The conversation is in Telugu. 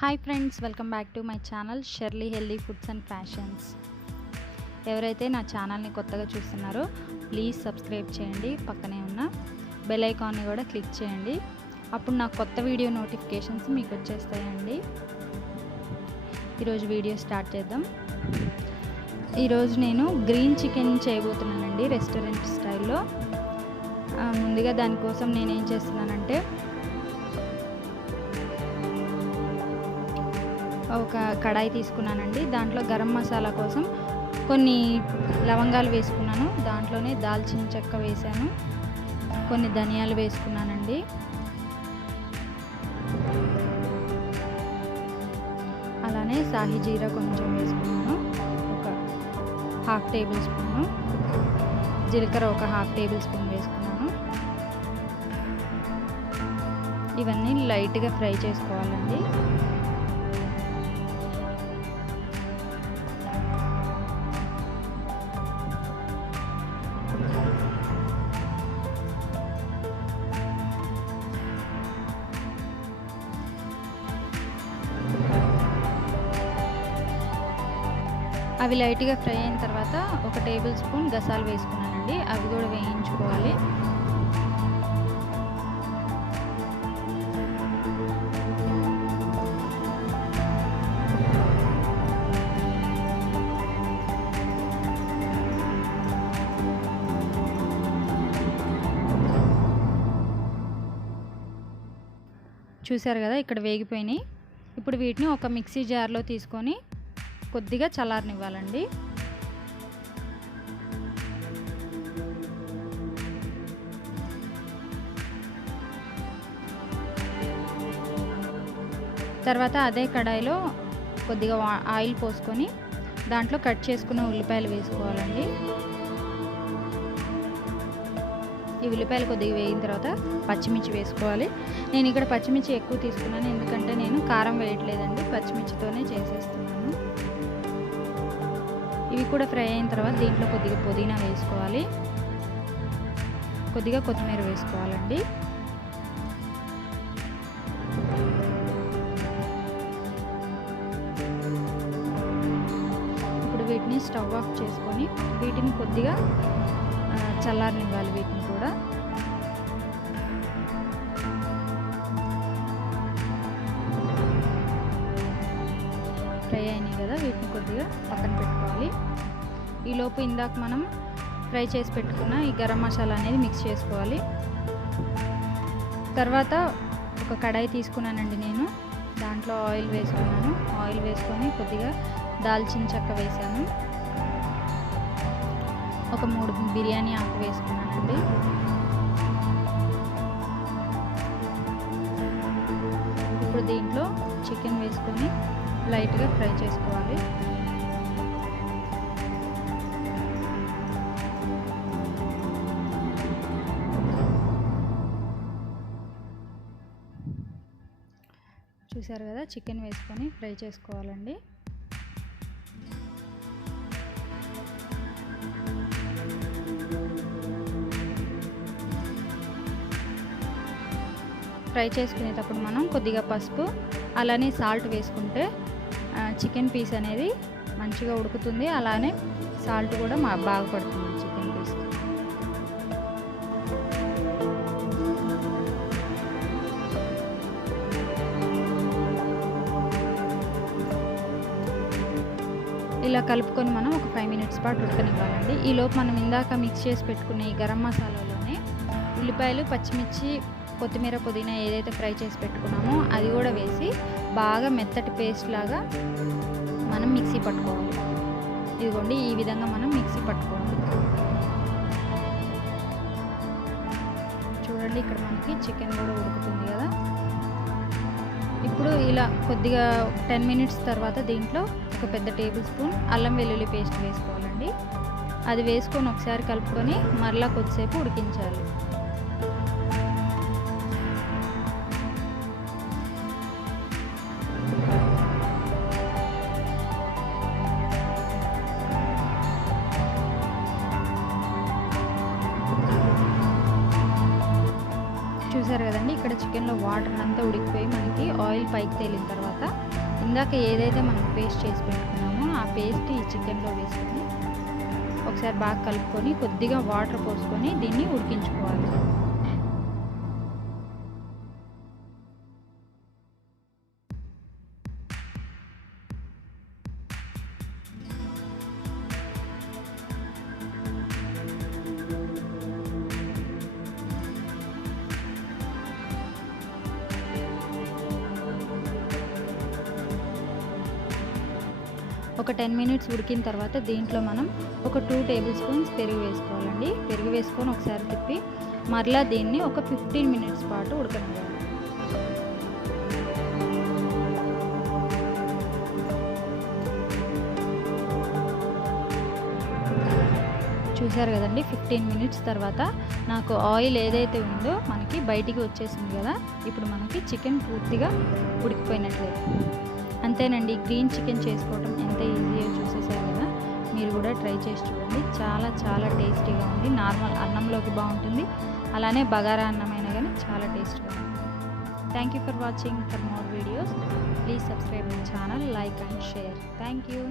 Hi friends, welcome back to my channel Shirley healthy foods and fashions. ఎవరైతే నా ఛానల్ని కొత్తగా చూస్తున్నారో ప్లీజ్ సబ్స్క్రైబ్ చేయండి. పక్కనే ఉన్న బెల్ ఐకాన్ని కూడా క్లిక్ చేయండి. అప్పుడు నా కొత్త వీడియో నోటిఫికేషన్స్ మీకు వచ్చేస్తాయండి. ఈరోజు వీడియో స్టార్ట్ చేద్దాం. ఈరోజు నేను గ్రీన్ చికెన్ చేయబోతున్నానండి రెస్టారెంట్ స్టైల్లో. ముందుగా దానికోసం నేనేం చేస్తున్నానంటే ఒక కడాయి తీసుకున్నానండి. దాంట్లో గరం మసాలా కోసం కొన్ని లవంగాలు వేసుకున్నాను. దాంట్లోనే దాల్చిన చెక్క వేసాను, కొన్ని ధనియాలు వేసుకున్నానండి. అలానే సాహి జీరా కొంచెం వేసుకున్నాను, ఒక హాఫ్ టేబుల్ స్పూను. జీలకర్ర ఒక హాఫ్ టేబుల్ స్పూన్ వేసుకున్నాను. ఇవన్నీ లైట్గా ఫ్రై చేసుకోవాలండి. అవి లైట్గా ఫ్రై అయిన తర్వాత ఒక టేబుల్ స్పూన్ గసాలు వేసుకున్నానండి. అవి కూడా వేయించుకోవాలి. చూసారు కదా, ఇక్కడ వేగిపోయినాయి. ఇప్పుడు వీటిని ఒక మిక్సీ జార్లో తీసుకొని కొద్దిగా చల్లారనివ్వాలండి. తర్వాత అదే కడాయిలో కొద్దిగా ఆయిల్ పోసుకొని దాంట్లో కట్ చేసుకున్న ఉల్లిపాయలు వేసుకోవాలండి. ఈ ఉల్లిపాయలు కొద్దిగా వేగిన తర్వాత పచ్చిమిర్చి వేసుకోవాలి. నేను ఇక్కడ పచ్చిమిర్చి ఎక్కువ తీసుకున్నాను, ఎందుకంటే నేను కారం వేయట్లేదండి, పచ్చిమిర్చితోనే చేసేస్తున్నాను. ఇవి కూడా ఫ్రై అయిన తర్వాత దీంట్లో కొద్దిగా పుదీనా వేసుకోవాలి, కొద్దిగా కొత్తిమీర వేసుకోవాలండి. ఇప్పుడు వీటిని స్టవ్ ఆఫ్ చేసుకొని వీటిని కొద్దిగా చల్లారనివ్వాలి. వీటిని కూడా ఫ్రై అయినాయి కదా, వీటిని కొద్దిగా పక్కన పెట్టుకోవాలి. ఈలోపు ఇందాక మనం ఫ్రై చేసి పెట్టుకున్న ఈ గరం మసాలా అనేది మిక్స్ చేసుకోవాలి. తర్వాత ఒక కడాయి తీసుకున్నానండి నేను. దాంట్లో ఆయిల్ వేసుకున్నాను. ఆయిల్ వేసుకొని కొద్దిగా దాల్చిన చెక్క వేసాను, ఒక 3 బిర్యానీ ఆకు వేసుకున్నానండి. ఇప్పుడు దీంట్లో చికెన్ వేసుకొని లైట్గా ఫ్రై చేసుకోవాలి. చూసారు కదా, చికెన్ వేసుకొని ఫ్రై చేసుకోవాలండి. ఫ్రై చేసుకునేటప్పుడు మనం కొద్దిగా పసుపు అలానే సాల్ట్ వేసుకుంటే చికెన్ పీస్ అనేది మంచిగా ఉడుకుతుంది. అలానే సాల్ట్ కూడా బాగా పడుతుంది చికెన్ పీస్. ఇలా కలుపుకొని మనం ఒక 5 మినిట్స్ పాటు ఉడకనివ్వాలండి. ఈలోపు మనం ఇందాక మిక్స్ చేసి పెట్టుకునే ఈ గరం మసాలాలోనే ఉల్లిపాయలు, పచ్చిమిర్చి, కొత్తిమీర, పుదీనా ఏదైతే ఫ్రై చేసి పెట్టుకున్నామో అది కూడా వేసి బాగా మెత్తటి పేస్ట్ లాగా మనం మిక్సీ పట్టుకోవాలి. ఇదిగోండి, ఈ విధంగా మనం మిక్సీ పట్టుకోవాలి. చూడండి, ఇక్కడ మనకి చికెన్ కూడా ఉడుకుతుంది కదా. ఇప్పుడు ఇలా కొద్దిగా 10 మినిట్స్ తర్వాత దీంట్లో ఒక పెద్ద టేబుల్ స్పూన్ అల్లం వెల్లుల్లి పేస్ట్ వేసుకోవాలండి. అది వేసుకొని ఒకసారి కలుపుకొని మరలా కొద్దిసేపు ఉడికించాలి. చూసారు కదండి, ఇక్కడ చికెన్లో వాటర్ అంతా ఉడికిపోయి మనకి ఆయిల్ పైకి తేలిన తర్వాత ఇందాక ఏదైతే మనం పేస్ట్ చేసి పెట్టుకున్నామో ఆ పేస్ట్ ఈ చికెన్లో వేసుకొని ఒకసారి బాగా కలుపుకొని కొద్దిగా వాటర్ పోసుకొని దీన్ని ఉడికించుకోవాలి. ఒక 10 మినిట్స్ ఉడికిన తర్వాత దీంట్లో మనం ఒక 2 టేబుల్ స్పూన్స్ పెరుగు వేసుకోవాలండి. పెరుగు వేసుకొని ఒకసారి తిప్పి మరలా దీన్ని ఒక 15 మినిట్స్ పాటు ఉడకనివ్వాలి. చూసారు కదండి, 15 మినిట్స్ తర్వాత నాకు ఆయిల్ ఏదైతే ఉందో మనకి బయటికి వచ్చేసింది కదా. ఇప్పుడు మనకి చికెన్ పూర్తిగా ఉడికిపోయినట్లేదు. అంతేనండి, గ్రీన్ చికెన్ చేసుకోవడం ఎంత ఈజీయో చూసేసారు కదా. మీరు కూడా ట్రై చేసి చూడండి. చాలా చాలా టేస్టీగా ఉంది. నార్మల్ అన్నంలోకి బాగుంటుంది, అలానే బగారా అన్నమైనా కానీ చాలా టేస్ట్గా ఉంది. Thank you for watching. For more videos please subscribe my channel, like and share. Thank you.